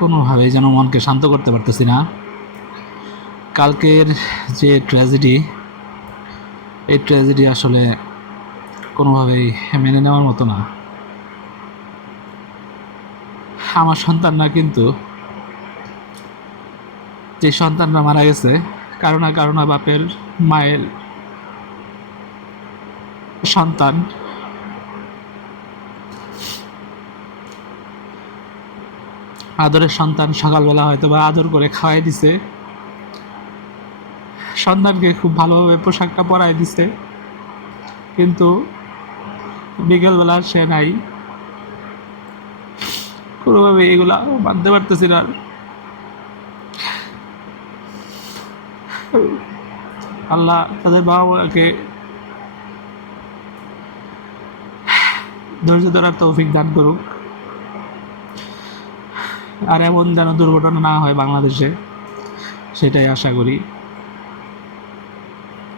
কোনোভাবেই যেন মনকে শান্ত করতে পারতেছি না। কালকের যে ট্র্যাজেডি, এই ট্র্যাজেডি আসলে কোনোভাবেই মেনে নেওয়ার মতো না। আমার সন্তানরা কিন্তু, যে সন্তানরা মারা গেছে কারো না বাপের মায়ের সন্তান, আদরের সন্তান, সকালবেলা হয়তো বা আদর করে খাওয়াই দিছে, সন্তানকে খুব ভালোভাবে পোশাকটা পরাই দিছে, কিন্তু বিকেলবেলা সে নাই। কোনোভাবে এগুলা মানতে পারতেছি না। আল্লাহ তাদের বাবা মাকে ধৈর্য ধরার তৌফিক দান করুক, আর এমন যেন দুর্ঘটনা না হয় বাংলাদেশে, সেটাই আশা করি।